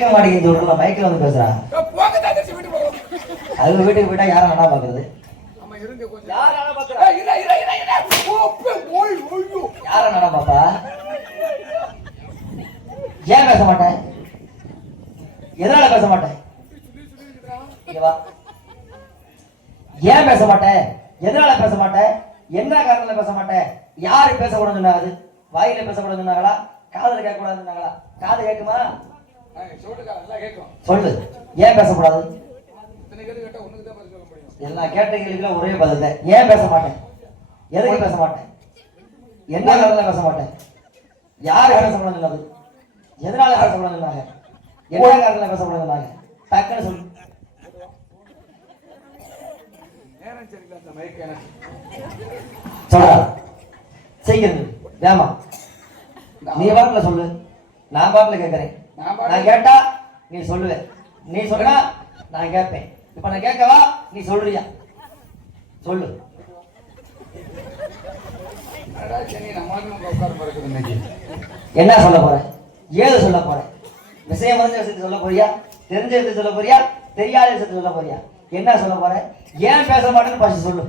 மயக்க எதனால பேச மாட்டேன்? ஏன் பேச மாட்டேன்? எதனால பேச மாட்டேன்? என்ன காரணத்துல பேச மாட்டேன்? யாரு பேசக்கூடாதுன்னாங்க வாயில பேசக்கூடாதுன்னாங்களா? காதல் கேட்கக்கூடாதுன்னாங்களா? காதல் கேட்குமா? சொல்லு. ஏன் பேசக்கூடாது? எல்லா கேட்டகரியில ஒரே பதில் ஏன் பேச மாட்டேன்? எதுக்கு பேச மாட்டேன்? என்ன காரணம் பேச மாட்டேன்? யார் பேச முடியாது எதனால பேச முடியாது என்ன காரணம் பேச முடியாது டக்குன்னு சொல்லு. சொல்றா சீக்கிரம் வேமா. நீ பாட்டுல சொல்லு. நான் பாட்டுல கேட்கறேன். நான் கேட்டா நீ சொல்லுவ. நீ சொன்னா நான் கேட்பேன் இப்ப நான் கேட்கவா? நீ சொல்றியா? சொல்லு. என்ன சொல்ல போற? ஏது சொல்ல போற? விஷயம் வந்து விஷயத்தை சொல்ல போறியா? தெரிஞ்ச விஷயத்தை சொல்ல போறியா? தெரியாத விஷயத்தை சொல்ல போறியா? என்ன சொல்ல போற? ஏன் பேச மாட்டேன்னு ஃபர்ஸ்ட் சொல்லு?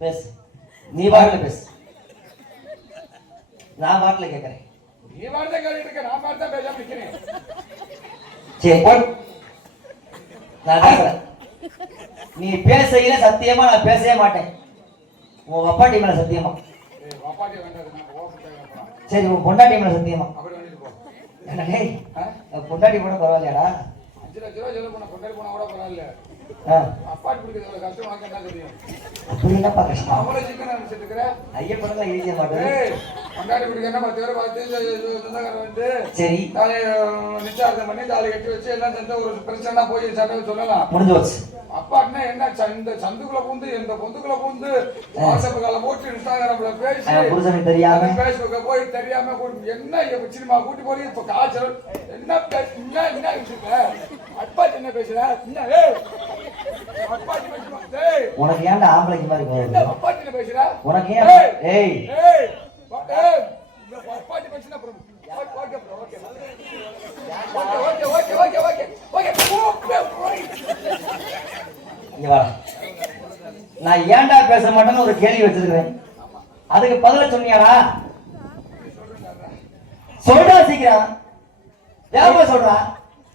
பேசு. நீ பாட்டுல பேசு. நான் பாட்டுல கேட்கறேன் நீ நான் வார்த்தை நீ பேசையில சத்தியமா நான் பேசவே மாட்டேன். உன் அப்பாட்டி மேல சத்தியமா. சரி உன் பொண்டாட்டி மேல சத்தியமா? பொண்டாட்டி போனா பரவாயில்லையாடா? அஞ்சு லட்ச ரூபா செலவு பண்ண பொண்டாட்டி போனா கூட பரவாயில்ல. அப்படின்னாப்பா கஷ்டம் ஐயப்படம் தான் எழுதிய மாட்டேன் சரி. நிச்சயார்த்தம் பண்ணி தாலி கட்டி வச்சு எல்லாம் சேர்ந்து ஒரு பிரச்சனை போய் சொல்லலாம். முடிஞ்சு என்ன இந்த சந்துக்குள்ள பூந்து இந்த பொந்துக்குள்ள பூந்து வாட்ஸ்அப்ல போட்டு இன்ஸ்டாகிராம்ல பேசி தெரியாம. பேஸ்புக்க போய் தெரியாம என்ன சினிமா கூட்டி போறீங்க? இப்ப என்ன என்ன என்ன அப்பா என்ன பேசுற? உனக்கு ஏன்டா ஆம்பளைக்கு மாதிரி கோவம் உனக்கு ஏன் ஏய் நான் ஏன்டா பேச மாட்டேன்னு ஒரு கேள்வி வச்சிருக்கிறேன். அதுக்கு பதில சொன்னியாடா? சொல்றா சீக்கிரம். தேவ சொல்றா.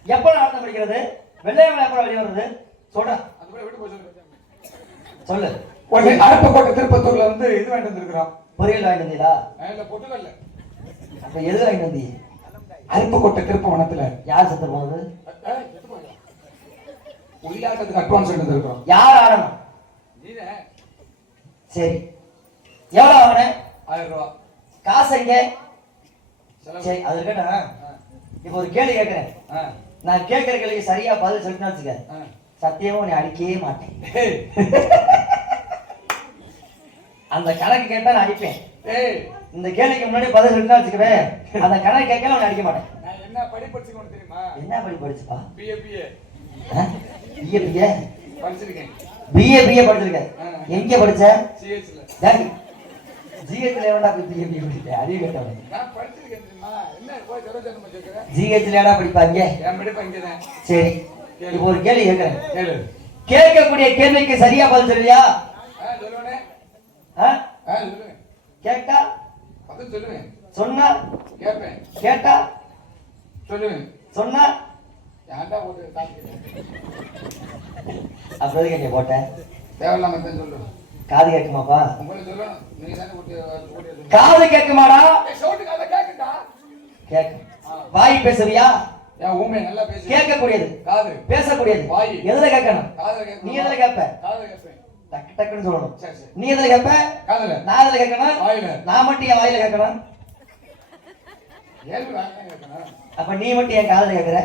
எப்ப நடத்த படிக்கிறது? வெள்ளையம் எப்ப வெளியே வருது சொல்றா. சொல்லு. உடனே அரப்பக்கோட்டை திருப்பத்தூர்ல வந்து இது வாங்கிட்டு வந்திருக்கிறோம். பொரியல் வாங்கிட்டு வந்தீங்களா? இல்ல பொட்டுக்கல்ல அப்ப எது வாங்கிட்டு வந்தீங்க? அருப்புக்கோட்டை திருப்பவனத்துல யார் செத்து போனது ஒளியாட்டத்துக்கு அட்வான்ஸ் எடுத்து வந்திருக்கிறோம். யார் ஆடணும்? சரி. எவ்வளவு வாங்கினேன் ஆயிரம் ரூபா காசு எங்க? சரி அது இருக்கட்டும். ஆ, இப்போ ஒரு கேள்வி கேட்கிறேன் நான் கேட்கிற கேள்விக்கு சரியா பதில் சொல்லிட்டு வச்சுக்க. ஆ. சத்தியமா உன்னை அடிக்கவே மாட்டேன். அந்த கணக்கு கேட்டா நான் அடிப்பேன். இந்த கேள்விக்கு முன்னாடி பதில் சொல்லிட்டு வச்சுக்கவே அந்த கணக்கு கேட்கல உன்னை அடிக்க மாட்டேன். நான் என்ன படி படிச்சுக்கணும் தெரியுமா? என்ன படி படிச்சுப்பா? பிஏ பிஏ பிஏ பிஏ படிச்சிருக்கேன். பிஏ பிஏ படிச்சிருக்க எங்க படிச்ச? சிஹெச்ல ஜாக்கி ஜிஹெச்ல எவன்டா போய் பிஏ பிஏ படிக்க அறிவு கேட்டவன் நான் படிச்சிருக்கேன் தெரியுமா? என்ன போய் சரோஜனம் வச்சிருக்கிறேன் ஜிஹெச்ல படிப்பாங்க இங்கதான் சரி இப்போ ஒரு கேள்வி கேட்கிறேன். கேளு. கேட்கக்கூடிய கேள்விக்கு சரியா பதில் சொல்றியா ஆ சொல்லுவேனே ஆ? ஆ சொல்லுவேன் கேட்டா? பதில் சொல்லுவேன் சொன்னா? கேட்பேன். கேட்டா? சொல்லுவேன் சொன்னா? ஏன்டா போட்டு எதுக்கு இங்க போட்டேன் தேவையில்லாம தான் சொல்லுவேன் காது கேட்குமாப்பா. காது கேட்குமாடா? காதை? கேட்கும் வாய் பேசுவியா என் ஊமை நல்லா பேசு. கேட்கக்கூடியது. காது. பேசக்கூடியது. வாய். எதுல கேட்கணும்? நீ எதுல கேட்ப? காதுல கேட்பேன். டக்கு டக்குன்னு சொல்லணும் சரி, சரி. நீ எதுல கேட்ப காதுல. நான் எதுல கேட்கணும் வாயில. நான் மட்டும் என் வாயில கேட்கணும் வாயில கேட்கணும். அப்ப நீ மட்டும் என் காதுல கேட்கற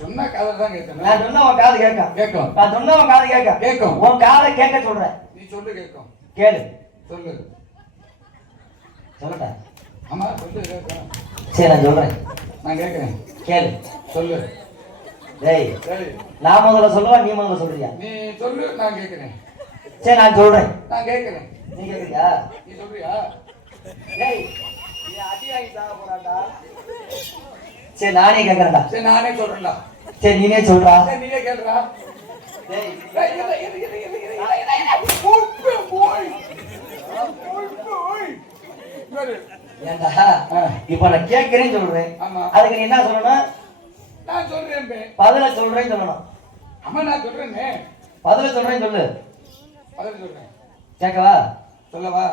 சொன்னா காதுல தான் கேட்கணும். நான் சொன்ன உன் காது கேட்கும் கேட்கும். நான் சொன்ன உன் காது கேட்கும் கேட்கும். உன் காதை கேட்க சொல்றேன் நீ சொல்லு கேட்கும். கேளு சொல்லு. சொல்லட்டா ஆமா, சொல்லு கேட்கும். சரி நான் சொல்றேன் நான் கேட்கிறேன். கேளு சொல்லு. டேய். நான் முதல்ல சொல்லுவா நீ முதல்ல சொல்றியா நீ சொல்லு, நான் கேட்கிறேன். சரி நான் சொல்றேன் நான் கேட்கிறேன். நீ கேக்குறியா நீ சொல்றியா? டேய் நீ அடி வாங்கி சாக போறான்டா சரி நானே கேக்குறேன்டா சரி நானே சொல்றேன்டா சரி நீனே சொல்றா சரி நீயே கேளுடா டேய், டேய், இரு, இரு, இரு, இரு, இரு, போய். போய். இவரு. ஏன்டா இப்ப நான் கேட்கிறேன்னு சொல்றேன். அதுக்கு நீ என்ன சொல்லணும் நான் சொல்றேன் பே. பதில சொல்றேன்னு சொல்லணும். அம்மா நான் சொல்றேனே பதில சொல்றேன்னு சொல்லு. பதில் சொல்றேன். கேட்கவா? சொல்லவா?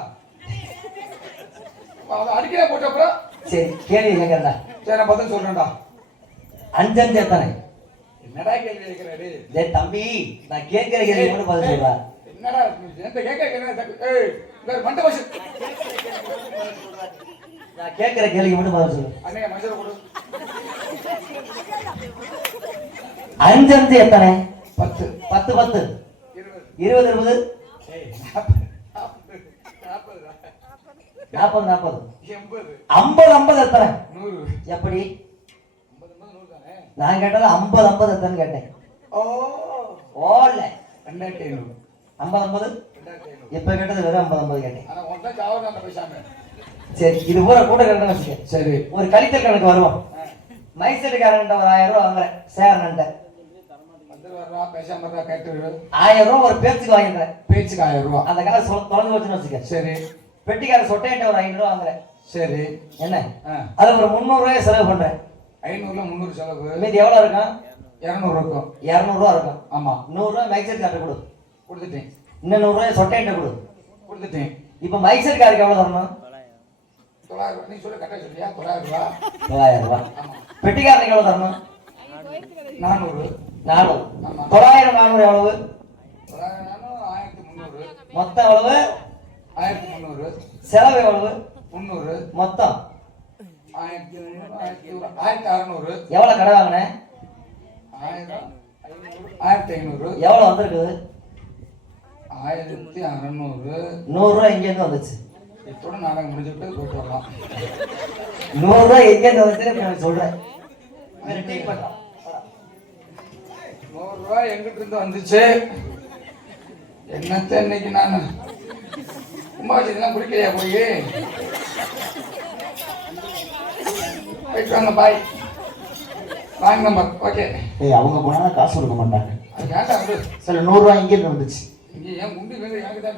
அவன் அடிக்கல போட்ட அப்புறம்? சரி கேள்வி கேட்கறேன்டா சரி நான் பதில் சொல்றேன்டா. அஞ்சஞ்சு எத்தனை என்னடா கேள்வி கேட்கிறாரு? டேய் தம்பி நான் கேட்கிற கேள்வி மட்டும் பதில் சொல்றா. என்னடா எந்த கேட்க ஏய் இந்த மண்டை நான் கேட்கிற கேள்வி மட்டும் பதில் சொல்லு. அண்ணே மனுஷரை கொடு. அஞ்சஞ்சு எத்தனை? பத்து. பத்து பத்து. இருபது இருபது. நாற்பது நாற்பது. ஐம்பது ஐம்பது எத்தனை? எப்படி? நான் கேட்டது ஐம்பது ஐம்பது எத்தனை கேட்டேன். ஓ ரெண்டாயிரத்தி ஐநூறு. ஐம்பது ஐம்பது? இப்ப கேட்டது வெறும் ஐம்பது ஐம்பது கேட்டேன். சரி இது பூரா கூட வச்சுக்க சரி. ஒரு கழித்தல் கணக்கு வருவோம். மைசூர்காரன்ட்ட ஒரு ஆயிரம் ரூபாய் வாங்குறேன் சேரன்ட்ட ஆயிரம் ரூபாய் ஒரு பேச்சுக்கு வாங்கிடுறேன். பேச்சுக்கு ஆயிரம் ரூபா. அந்த காசு சொல் தொலைஞ்சு வச்சுன்னு வச்சுக்க. சரி. பெட்டிக்கார சொட்டையிட்ட ஒரு ஐநூறு ரூபா வாங்குறேன். சரி. என்ன? ஆ. அதுல ஒரு முந்நூறு ரூபாய் செலவு பண்றேன். ஐநூறுல முந்நூறு செலவு. மீதி எவ்வளவு இருக்கும்? இரநூறு இருக்கும். இருநூறு ரூபா இருக்கும். ஆமா. நூறு ரூபாய் மைசூர் கார்டு கொடு. கொடுத்துட்டேன். இன்னும் நூறு ரூபாய் சொட்டையிட்ட கொடு. கொடுத்துட்டேன். இப்ப மைசூர் காருக்கு எவ்வளவு தரணும்? தொள்ளாயிரம் ரூபா நீ சொல்ல கரெக்டாக சொல்லியா தொள்ளாயிரம் ரூபா தொள்ளாயிரம் ரூபாய் ஆமா பெட்டிக்காரனுக்கு எவ்வளவு தரணும்? நானூறு. நானூறு. தொள்ளாயிரம் நானூறு எவ்வளவு? தொள்ளாயிரம் நானூறு ஆயிரத்தி முந்நூறு. மொத்தம் எவ்வளவு? ஆயிரத்தி முந்நூறு. செலவு எவ்வளவு? முந்நூறு. மொத்தம். ஆயிரத்தி ஆயிரத்தி அறநூறு. எவ்வளவு கடை வாங்கினேன் ஆயிரம் ஆயிரத்தி ஐநூறு. எவ்வளவு வந்திருக்குது? ஆயிரத்தி அறநூறு. நூறு ரூபாய் இங்க இருந்து வந்துச்சு. இத்தோட நாடகம் முடிஞ்சுட்டு போயிட்டு வரலாம். நூறு ரூபாய் எங்க இப்ப நான் சொல்றேன். வேற டீ பண்றோம். நூறு ரூபாய் எங்கிட்ட இருந்து வந்துச்சு? என்னத்த இன்னைக்கு நான்? சும்மா வச்சதுலாம் குடிக்கலையா போய்? போயிட்டு வாங்க பாய் வாங்க நம்பர் ஓகே ஏய் அவங்க போனா காசு கொடுக்க மாட்டாங்க. அது வேண்டாம் விடு. சில நூறு ரூபாய் இங்க இருந்து வந்துச்சு? இங்கே ஏன் குண்டு வேறு எனக்கு தான்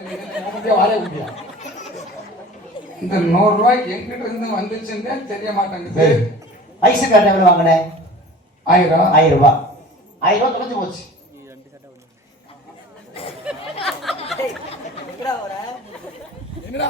முடியா வாழ முடியா இந்த நூறு ரூபாய் எங்கிட்ட இருந்து வந்துச்சுன்னு தெரிய மாட்டேங்குது ஐஸ் கார்டு எவ்வளவு வாங்கினேன் ஆயிரம் ஆயிரம் ரூபாய் ஆயிரம் ரூபாய் தொலைஞ்சு போச்சு என்னடா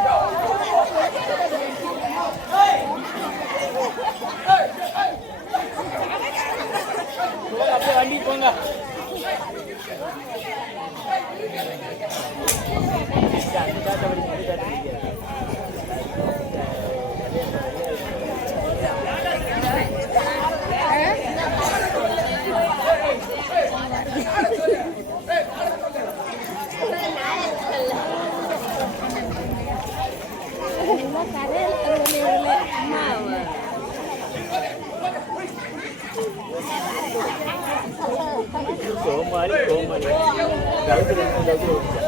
ஆள் கொண்டு Attention! என்னடா ஆள் கொண்டு